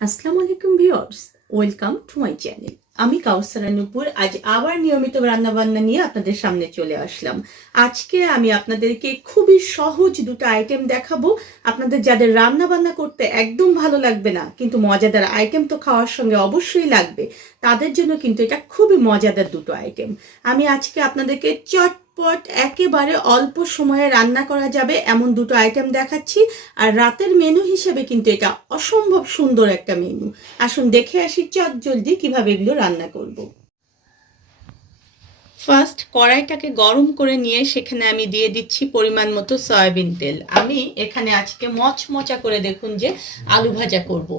আসসালামু আলাইকুম viewers, welcome to my channel. আমি কাউসারা নুপুর আজ আবার নিয়মিত রান্না বান্না নিয়ে আপনাদের সামনে চলে আসলাম। আজকে আমি আপনাদেরকে খুবই সহজ দুটো আইটেম দেখাবো। আপনাদের যাদের রান্না বান্না করতে একদম ভালো লাগবে না, কিন্তু মজাদার আইটেম তো খাওয়ার সঙ্গে অবশ্যই লাগবে, তাদের জন্য কিন্তু এটা খুবই মজাদার দুটো আইটেম। আমি আজকে আপনাদেরকে চটপট একেবারে অল্প সময়ে রান্না করা যাবে এমন দুটো আইটেম দেখাচ্ছি। আর রাতের মেনু হিসেবে কিন্তু এটা অসম্ভব সুন্দর একটা মেনু। আসুন দেখে আসি চট জলদি কিভাবে এগুলো রান্না করব। ফার্স্ট কড়াইটাকে গরম করে নিয়ে সেখানে আমি দিয়ে দিচ্ছি পরিমাণ মতো সয়াবিন তেল। আমি এখানে আজকে মচমচা করে দেখুন যে আলু ভাজা করব।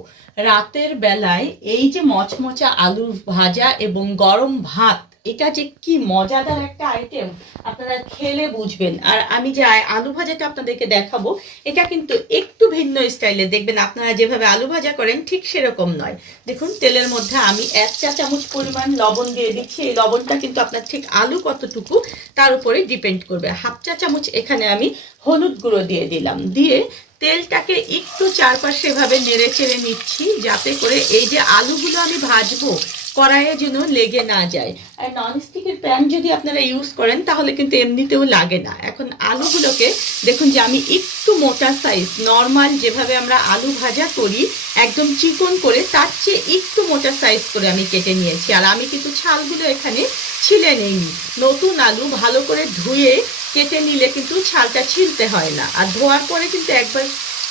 রাতের বেলায় এই যে মচমচা আলু ভাজা এবং গরম ভাত, এটা যে কি মজাদার একটা আইটেম আপনারা খেলে বুঝবেন। আর আমি যে আলু ভাজাটা আপনাদেরকে দেখাবো এটা কিন্তু একটু ভিন্ন স্টাইলে, দেখবেন আপনারা যেভাবে আলু ভাজা করেন ঠিক সেরকম নয়। দেখুন তেলের মধ্যে আমি 1 চা চামচ পরিমাণ লবণ দিয়ে দিচ্ছি। এই লবণটা কিন্তু আপনার ঠিক আলু কতটুকু তার উপরে ডিপেন্ড করবে। 1/2 চা চামচ এখানে আমি হলুদ গুঁড়ো দিয়ে দিলাম। দিয়ে তেলটাকে একটু চারপাশে এভাবে নেড়ে চেড়ে নিচ্ছি, যাতে করে এই যে আলুগুলো আমি ভাজবো কড়াইয়ে যেন লেগে না যায়। আর ননস্টিকের প্যান যদি আপনারা ইউজ করেন তাহলে কিন্তু এমনিতেও লাগে না। এখন আলুগুলোকে দেখুন যে আমি একটু মোটা সাইজ, নর্মাল যেভাবে আমরা আলু ভাজা করি একদম চিকন করে, তার চেয়ে একটু মোটা সাইজ করে আমি কেটে নিয়েছি। আর আমি কিন্তু ছালগুলো এখানে ছিলে নেইনি। নতুন আলু ভালো করে ধুয়ে কেটে নিলে কিন্তু ছালটা ছিলতে হয় না। আর ধোয়ার পরে কিন্তু একবার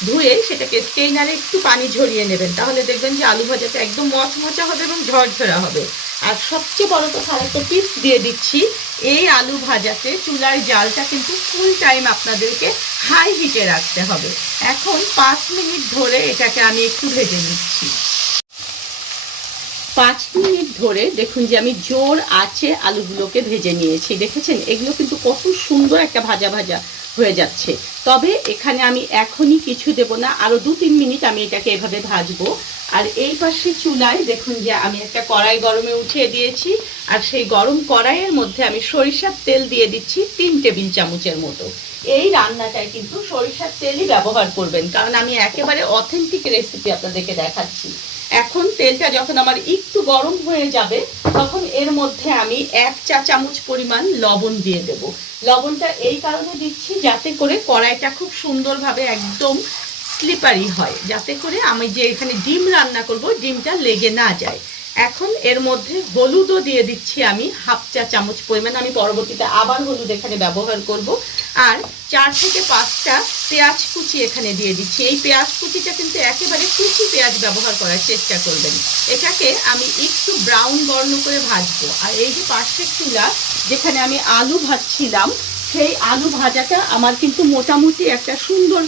ধুয়ে সেটাকে স্টেইনারে একটু পানি ঝরিয়ে নেবেন, তাহলে দেখবেন যে আলু ভাজাটা একদম মচমচা হবে এবং ঝরঝরা হবে। আর সবচেয়ে বড় কথা আরেকটা টিপস দিয়ে দিচ্ছি, এই আলু ভাজাতে চুলার জালটা কিন্তু ফুল টাইম আপনাদেরকে হাই হিটে রাখতে হবে। এখন 5 মিনিট ধরে এটাকে আমি একটু ভেজে নিচ্ছি। 5 মিনিট ধরে দেখুন যে আমি জোর আঁচে আলুগুলোকে ভেজে নিয়েছি। দেখেছেন এগুলো কিন্তু কত সুন্দর একটা ভাজা ভাজা হয়ে যাচ্ছে। তবে এখানে আমি এখনই কিছু দেব না, আরও 2-3 মিনিট আমি এটাকে এভাবে ভাজবো। আর এই পাশে চুলায় দেখুন যে আমি একটা কড়াই গরমে উঠিয়ে দিয়েছি। আর সেই গরম কড়াইয়ের মধ্যে আমি সরিষার তেল দিয়ে দিচ্ছি 3 টেবিল চামচের মতো। এই রান্নাটায় কিন্তু সরিষার তেলই ব্যবহার করবেন, কারণ আমি একেবারে অথেন্টিক রেসিপি আপনাদেরকে দেখাচ্ছি। এখন তেলটা যখন আমার একটু গরম হয়ে যাবে তখন এর মধ্যে আমি 1 চা চামচ পরিমাণ লবণ দিয়ে দেব। লবণটা এই কারণে দিচ্ছি যাতে করে কড়াইটা খুব সুন্দরভাবে একদম স্লিপারি হয়, যাতে করে আমি যে এখানে ডিম রান্না করব ডিমটা লেগে না যায়। এখন এর মধ্যে হলুদও দিয়ে দিচ্ছি আমি 1/2 চা চামচ পরিমাণ। আমি পরবর্তীতে আবার হলুদ এখানে ব্যবহার করব। আর 4 থেকে 5টা পেঁয়াজ কুচি এখানে দিয়ে দিচ্ছি। এই পেঁয়াজ কুচিটা কিন্তু একেবারে কুচি পেঁয়াজ ব্যবহার করার চেষ্টা করবেন। এটাকে আমি একটু ব্রাউন বর্ণ করে ভাজবো। আর এই যে পাশের চুলা যেখানে আমি আলু ভাজছিলাম, সেই আলু ভাজাটা আমার কিন্তু মোটামুটি একটা সুন্দর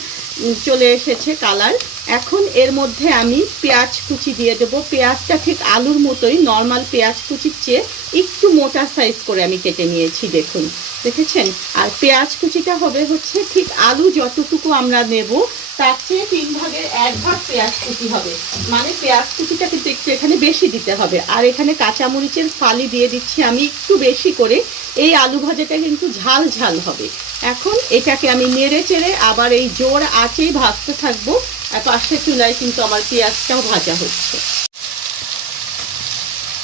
চলে এসেছে কালার। এখন এর মধ্যে আমি পেঁয়াজ কুচি দিয়ে দেবো। পেঁয়াজটা ঠিক আলুর মতোই, নর্মাল পেঁয়াজ কুচির চেয়ে একটু মোটা সাইজ করে আমি কেটে নিয়েছি, দেখুন দেখেছেন। আর পেঁয়াজ কুচিটা হবে হচ্ছে ঠিক আলু যতটুকু আমরা নেব তার চেয়ে 3 ভাগের 1 ভাগ পেঁয়াজ কুচি হবে, মানে পেঁয়াজ কুচিটা কিন্তু একটু এখানে বেশি দিতে হবে। আর এখানে কাঁচামরিচের ফালি দিয়ে দিচ্ছি আমি একটু বেশি করে। এই আলু ভাজাটা কিন্তু ঝাল ঝাল হবে। এখন এটাকে আমি নেড়ে চেড়ে আবার এই জোর আঁচেই ভাজতে থাকবো। আর পাশের চুলায় কিন্তু আমার পেঁয়াজটাও ভাজা হচ্ছে।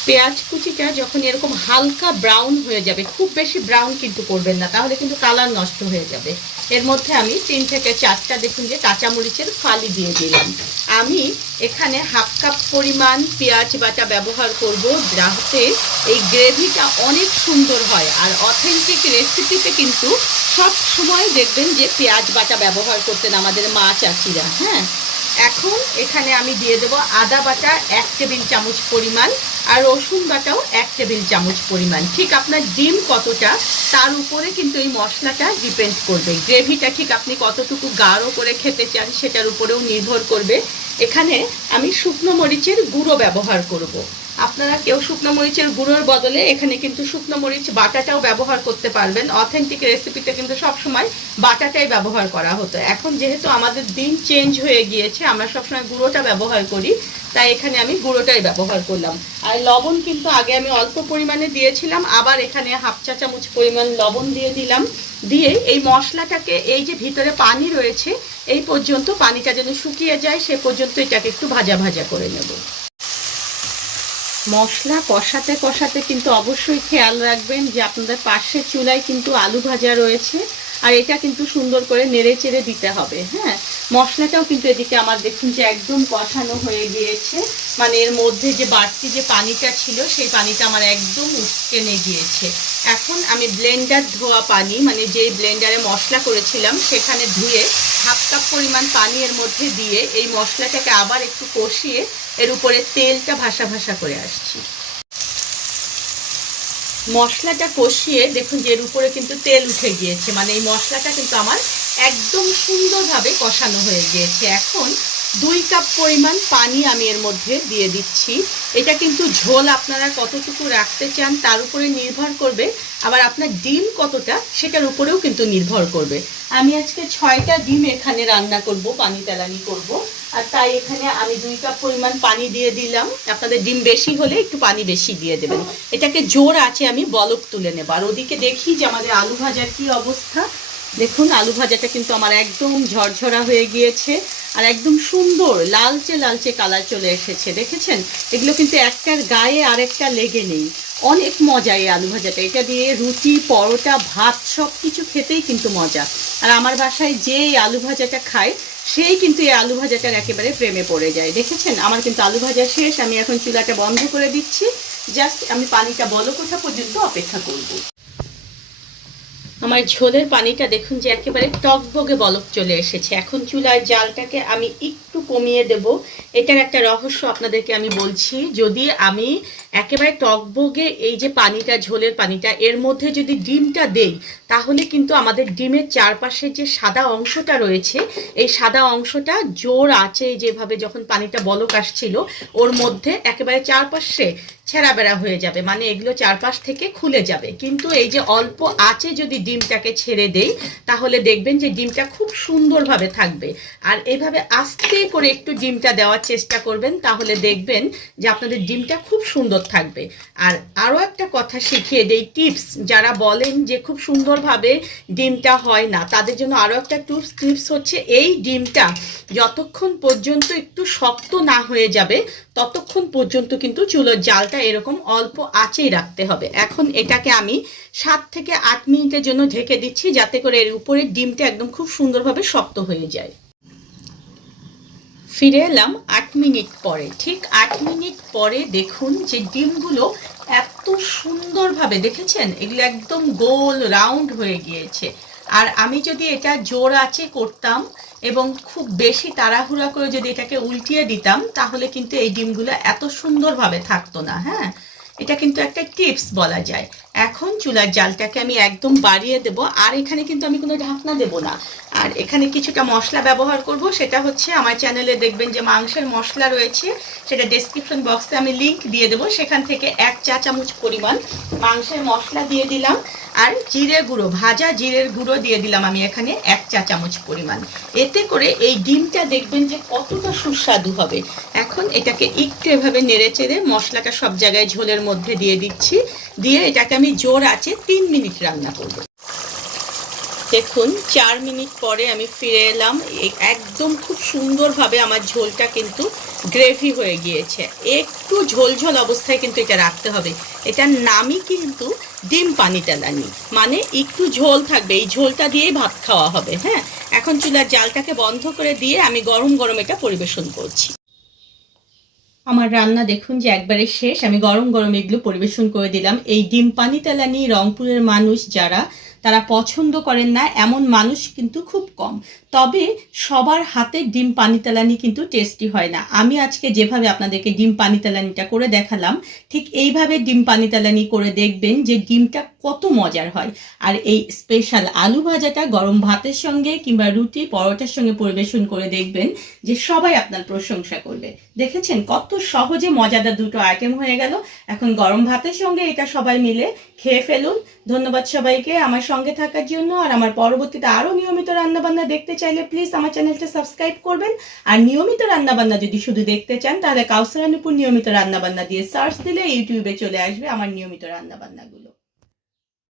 পেঁয়াজ কুচিটা যখন এরকম হালকা ব্রাউন হয়ে যাবে, খুব বেশি ব্রাউন কিন্তু করবেন না, তাহলে কিন্তু কালার নষ্ট হয়ে যাবে। এর মধ্যে আমি 3 থেকে 4টা দেখুন যে কাঁচামরিচের ফালি দিয়ে দিলাম। আমি এখানে 1/2 কাপ পরিমাণ পেঁয়াজ বাটা ব্যবহার করব, যাতে এই গ্রেভিটা অনেক সুন্দর হয়। আর অথেন্টিক রেসিপিতে কিন্তু সব সময় দেখবেন যে পেঁয়াজ বাটা ব্যবহার করতেন আমাদের মা চাচিরা। হ্যাঁ, এখন এখানে আমি দিয়ে দেব আদা বাটা 1 টেবিল চামচ পরিমাণ, আর রসুন বাটাও 1 টেবিল চামচ পরিমাণ। ঠিক আপনার ডিম কতটা তার উপরে কিন্তু এই মশলাটা ডিপেন্ড করবে। গ্রেভিটা ঠিক আপনি কতটুকু গাঢ় করে খেতে চান সেটার উপরেও নির্ভর করবে। এখানে আমি শুকনো মরিচের গুঁড়ো ব্যবহার করব। আপনারা কেউ শুকনো মরিচের গুঁড়োর বদলে এখানে কিন্তু শুকনো মরিচ বাটাটাও ব্যবহার করতে পারবেন। অথেন্টিক রেসিপিতে কিন্তু সবসময় বাটাটাই ব্যবহার করা হতো। এখন যেহেতু আমাদের দিন চেঞ্জ হয়ে গিয়েছে, আমরা সবসময় গুঁড়োটা ব্যবহার করি, তাই এখানে আমি গুঁড়োটাই ব্যবহার করলাম। আর লবণ কিন্তু আগে আমি অল্প পরিমাণে দিয়েছিলাম, আবার এখানে হাফ চা চামচ পরিমাণ লবণ দিয়ে দিলাম। দিয়ে এই মশলাটাকে, এই যে ভিতরে পানি রয়েছে এই পর্যন্ত পানিটা যেন শুকিয়ে যায় সে পর্যন্ত এটাকে একটু ভাজা ভাজা করে নেব। মশলা কষাতে কষাতে কিন্তু অবশ্যই খেয়াল রাখবেন যে আপনাদের পাশের চুলায় কিন্তু আলু ভাজা রয়েছে, আর এটা কিন্তু সুন্দর করে নেড়ে চেড়ে দিতে হবে। হ্যাঁ, মশলাটাও কিন্তু এদিকে আমার দেখুন যে একদম কষানো হয়ে গিয়েছে, মানে এর মধ্যে যে বাড়তি যে পানিটা ছিল সেই পানিটা আমার একদম টেনে গিয়েছে। এখন আমি ব্লেন্ডার ধোয়া পানি, মানে যেই ব্লেন্ডারে মশলা করেছিলাম সেখানে ধুয়ে হাফ কাপ পরিমাণ পানি এর মধ্যে দিয়ে এই মশলাটাকে আবার একটু কষিয়ে এর উপরে তেলটা ভাসা ভাসা করে আসছি। মশলাটা কষিয়ে দেখুন যে এর উপরে কিন্তু তেল উঠে গিয়েছে, মানে এই মশলাটা কিন্তু আমার একদম সুন্দরভাবে কষানো হয়ে গিয়েছে। এখন 2 কাপ পরিমাণ পানি আমি এর মধ্যে দিয়ে দিচ্ছি। এটা কিন্তু ঝোল আপনারা কতটুকু রাখতে চান তার উপরে নির্ভর করবে, আবার আপনার ডিম কতটা সেটার উপরেও কিন্তু নির্ভর করবে। আমি আজকে 6টা ডিম এখানে রান্না করব, পানি তেলানি করব, আর তাই এখানে আমি 2 কাপ পরিমাণ পানি দিয়ে দিলাম। আপনাদের ডিম বেশি হলে একটু পানি বেশি দিয়ে দেবেন। এটাকে জোর আছে আমি বলক তুলে নেব। আর ওদিকে দেখি যে আমাদের আলু ভাজার কি অবস্থা। দেখুন আলু ভাজাটা কিন্তু আমার একদম ঝরঝরা হয়ে গিয়েছে, আর একদম সুন্দর লালচে লালচে কালার চলে এসেছে। দেখেছেন, এগুলো কিন্তু একটার গায়ে আরেকটা লেগে নেই। অনেক মজা এই আলু ভাজাটা, এটা দিয়ে রুটি, পরোটা, ভাত সব কিছু খেতেই কিন্তু মজা। আর আমার বাসায় যে এই আলু ভাজাটা খায় সেই কিন্তু এই আলু ভাজাটার একেবারে প্রেমে পড়ে যায়। দেখেছেন, আমার কিন্তু আলু ভাজা শেষ। আমি এখন চুলাটা বন্ধ করে দিচ্ছি, জাস্ট আমি পানিটা বলক ওঠা পর্যন্ত অপেক্ষা করব। আমার ঝোলের পানিটা দেখুন যে একেবারে টকবগে বলক চলে এসেছে। এখন চুলার জালটাকে আমি একটু কমিয়ে দেব। এটার একটা রহস্য আপনাদেরকে আমি বলছি। যদি আমি একেবারে টকবগে এই যে পানিটা, ঝোলের পানিটা, এর মধ্যে যদি ডিমটা দেই তাহলে কিন্তু আমাদের ডিমের চারপাশের যে সাদা অংশটা রয়েছে এই সাদা অংশটা জোর আছে যেভাবে যখন পানিটা বলক আসছিল ওর মধ্যে একেবারে চারপাশে ছেঁড়া বেড়া হয়ে যাবে, মানে এগুলো চারপাশ থেকে খুলে যাবে। কিন্তু এই যে অল্প আঁচে যদি ডিমটাকে ছেড়ে দেই তাহলে দেখবেন যে ডিমটা খুব সুন্দরভাবে থাকবে। আর এইভাবে আস্তে করে একটু ডিমটা দেওয়ার চেষ্টা করবেন, তাহলে দেখবেন যে আপনাদের ডিমটা খুব সুন্দর থাকবে। আর আরও একটা কথা শিখিয়ে দেই, টিপস, যারা বলেন যে খুব সুন্দরভাবে ডিমটা হয় না তাদের জন্য আরও একটা টিপস হচ্ছে, এই ডিমটা যতক্ষণ পর্যন্ত একটু শক্ত না হয়ে যাবে ততক্ষণ পর্যন্ত কিন্তু চুলোর জালটা এরকম অল্প আঁচেই রাখতে হবে। এখন এটাকে আমি 7 থেকে 8 মিনিটের জন্য ঢেকে দিচ্ছি, যাতে করে এর উপরে ডিমটা একদম খুব সুন্দরভাবে শক্ত হয়ে যায়। ফিরে এলাম 8 মিনিট পরে। ঠিক 8 মিনিট পরে দেখুন যে ডিমগুলো এত সুন্দরভাবে, দেখেছেন, এগুলো একদম গোল রাউন্ড হয়ে গিয়েছে। আর আমি যদি এটা জোর আঁচে করতাম এবং খুব বেশি তাড়াহুড়া করে যদি এটাকে উল্টিয়ে দিতাম তাহলে কিন্তু এই ডিমগুলো এত সুন্দরভাবে থাকতো না। হ্যাঁ, এটা কিন্তু একটা টিপস বলা যায়। এখন চুলার জালটাকে আমি একদম বাড়িয়ে দেব, আর এখানে কিন্তু আমি কোনো ঢাকনা দেব না। আর এখানে কিছুটা মশলা ব্যবহার করব, সেটা হচ্ছে আমার চ্যানেলে দেখবেন যে মাংসের মশলা রয়েছে, সেটা ডেসক্রিপশন বক্সে আমি লিংক দিয়ে দেবো। সেখান থেকে 1 চা চামচ পরিমাণ মাংসের মশলা দিয়ে দিলাম, আর জিরে গুঁড়ো, ভাজা জিরের গুঁড়ো দিয়ে দিলাম আমি এখানে 1 চা চামচ পরিমাণ। এতে করে এই ডিমটা দেখবেন যে কতটা সুস্বাদু হবে। এখন এটাকে একটু এভাবে নেড়ে চেড়ে মশলাটা সব জায়গায় ঝোলের মধ্যে দিয়ে দিচ্ছি, দিয়ে এটাকে আমি জোর আছে 3 মিনিট রান্না করব। দেখুন 4 মিনিট পরে আমি ফিরে এলাম। একদম খুব সুন্দরভাবে আমার ঝোলটা কিন্তু গ্রেভি হয়ে গিয়েছে। একটু ঝোল ঝোল অবস্থায় কিন্তু এটা রাখতে হবে। এটার নামই কিন্তু ডিম পানি তেলানি, মানে একটু ঝোল থাকবে, এই ঝোলটা দিয়েই ভাত খাওয়া হবে। হ্যাঁ, এখন চুলার জালটাকে বন্ধ করে দিয়ে আমি গরম গরম এটা পরিবেশন করছি। আমার রান্না দেখুন যে একবারে শেষ। আমি গরম গরম এগুলো পরিবেশন করে দিলাম। এই ডিম পানি তেলানি রংপুরের মানুষ যারা, তারা পছন্দ করেন না এমন মানুষ কিন্তু খুব কম। তবে সবার হাতে ডিম পানি তেলানি কিন্তু টেস্টি হয় না। আমি আজকে যেভাবে আপনাদেরকে ডিম পানি তেলানিটা করে দেখালাম, ঠিক এইভাবে ডিম পানি তেলানি করে দেখবেন যে ডিমটা কত মজার হয়। আর এই স্পেশাল আলু ভাজাটা গরম ভাতের সঙ্গে কিংবা রুটি পরোটার সঙ্গে পরিবেশন করে দেখবেন যে সবাই আপনার প্রশংসা করবে। দেখেছেন কত সহজে মজাদার দুটো আইটেম হয়ে গেল। এখন গরম ভাতের সঙ্গে এটা সবাই মিলে খেয়ে ফেলুন। ধন্যবাদ সবাইকে আমার সঙ্গে থাকার জন্য। আর আমার পরবর্তীতে আরও নিয়মিত রান্নাবান্না দেখতে চাইলে প্লিজ আমার চ্যানেলটা সাবস্ক্রাইব করবেন। আর নিয়মিত রান্নাবান্না যদি শুধু দেখতে চান তাহলে কাউসারা নুপুর নিয়মিত রান্নাবান্না দিয়ে সার্চ দিলে ইউটিউবে চলে আসবে আমার নিয়মিত রান্নাবান্নাগুলো।